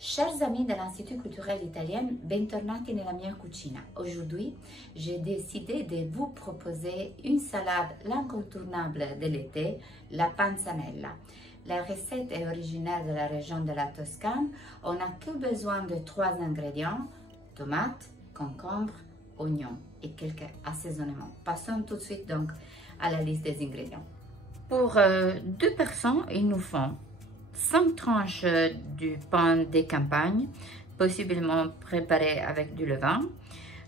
Chers amis de l'Institut culturel italien, bentornati nella mia cucina. Aujourd'hui, j'ai décidé de vous proposer une salade l'incontournable de l'été, la panzanella. La recette est originaire de la région de la Toscane. On n'a que besoin de 3 ingrédients, tomates, concombres, oignons et quelques assaisonnements. Passons tout de suite donc à la liste des ingrédients. Pour 2 personnes, il nous faut 5 tranches du pain de campagne, possiblement préparé avec du levain,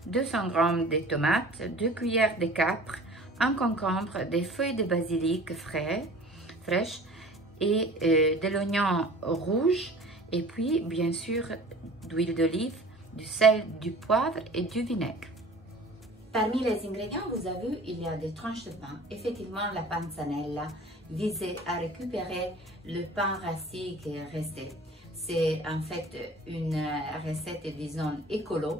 200 g de tomates, 2 cuillères de capre, un concombre, des feuilles de basilic fraîches et de l'oignon rouge, et puis bien sûr d'huile d'olive, du sel, du poivre et du vinaigre. Parmi les ingrédients, vous avez vu, il y a des tranches de pain. Effectivement, la panzanella visait à récupérer le pain rassis qui est resté. C'est en fait une recette, disons, écolo,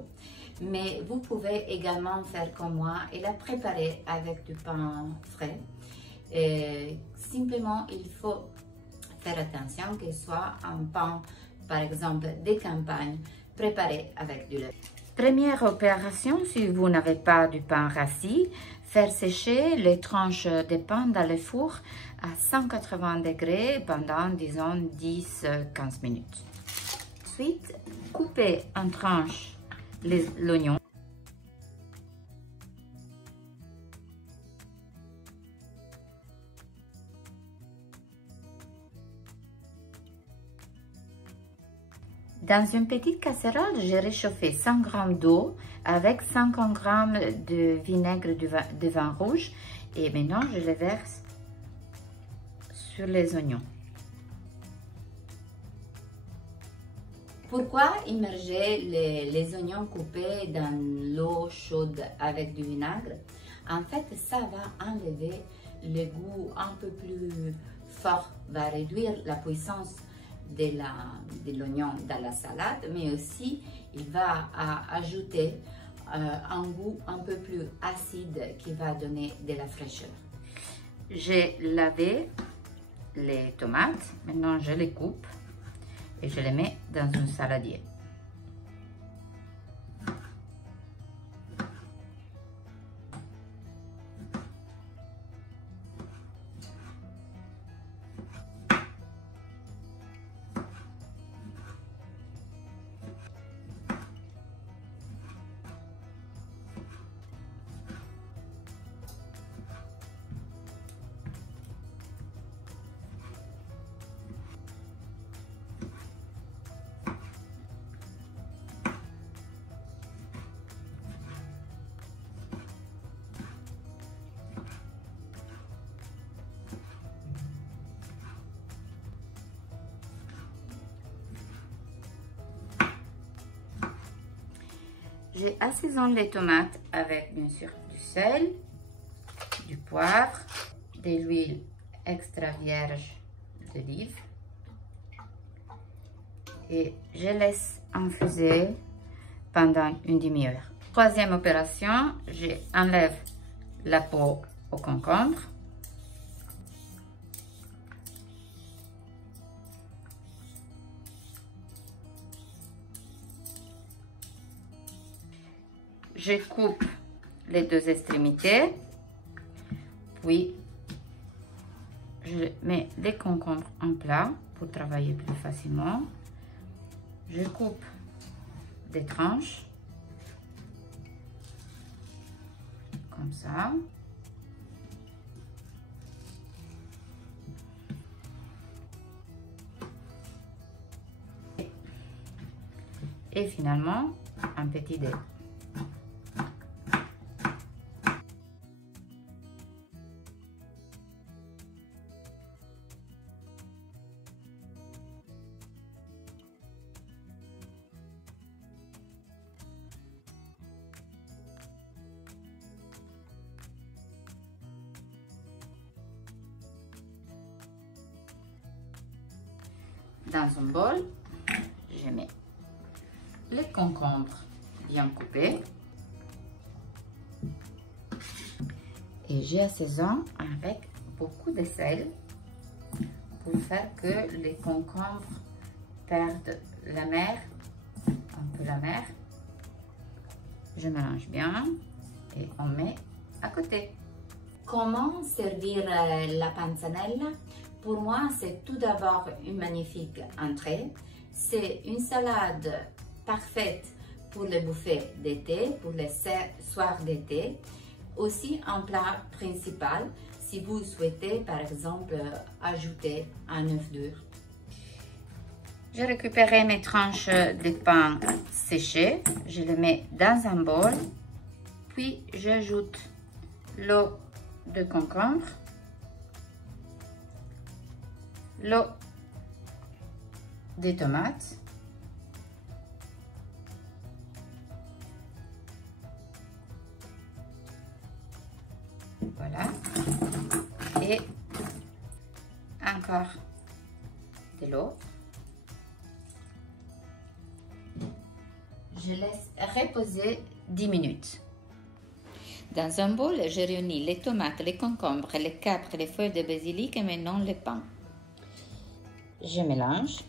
mais vous pouvez également faire comme moi et la préparer avec du pain frais. Simplement, il faut faire attention que ce soit un pain, par exemple, de campagne, préparé avec du lait. Première opération, si vous n'avez pas du pain rassis, faire sécher les tranches de pain dans le four à 180 degrés pendant, disons, 10-15 minutes. Ensuite, coupez en tranches l'oignon. Dans une petite casserole, j'ai réchauffé 100 g d'eau avec 50 g de vinaigre de vin rouge et maintenant je le verse sur les oignons. Pourquoi immerger les oignons coupés dans l'eau chaude avec du vinaigre? En fait, ça va enlever le goût un peu plus fort, va réduire la puissance de l'oignon dans la salade, mais aussi il va ajouter un goût un peu plus acide qui va donner de la fraîcheur. J'ai lavé les tomates, maintenant je les coupe et je les mets dans un saladier. J'ai assaisonné les tomates avec bien sûr du sel, du poivre, de l'huile extra vierge d'olive et je laisse infuser pendant une demi-heure. Troisième opération, j'enlève la peau au concombre. Je coupe les 2 extrémités, puis je mets les concombres en plat pour travailler plus facilement. Je coupe des tranches, comme ça. Et finalement, un petit dé. Dans un bol, je mets les concombres bien coupés et j'assaisonne avec beaucoup de sel pour faire que les concombres perdre la mer, un peu la mer. Je mélange bien et on met à côté. Comment servir la panzanella? Pour moi, c'est tout d'abord une magnifique entrée. C'est une salade parfaite pour les buffets d'été, pour les soirs d'été. Aussi un plat principal si vous souhaitez par exemple ajouter un œuf dur. J'ai récupéré mes tranches de pain séchées. Je les mets dans un bol. Puis j'ajoute l'eau de concombre, l'eau des tomates, voilà, et encore de l'eau. Je laisse reposer 10 minutes. Dans un bol, je réunis les tomates, les concombres, les capres, les feuilles de basilic et maintenant le pain. Je mélange.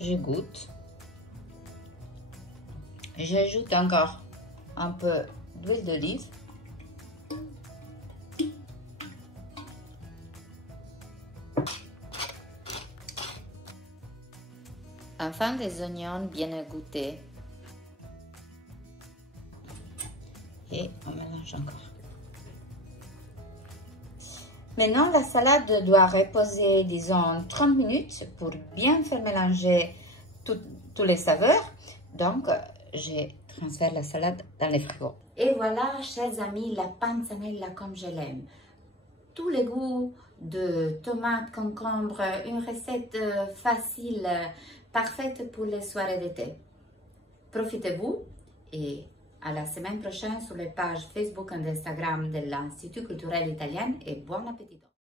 Je goûte. J'ajoute encore un peu d'huile d'olive. Enfin, des oignons bien égouttés. Et on mélange encore. Maintenant, la salade doit reposer, disons, 30 minutes pour bien faire mélanger tous les saveurs. Donc, je transfère la salade dans le frigo. Et voilà, chers amis, la panzanella comme je l'aime. Tous les goûts de tomates, concombre, une recette facile, parfaite pour les soirées d'été. Profitez-vous et à la semaine prochaine sur les pages Facebook et Instagram de l'Institut culturel italien et bon appétit!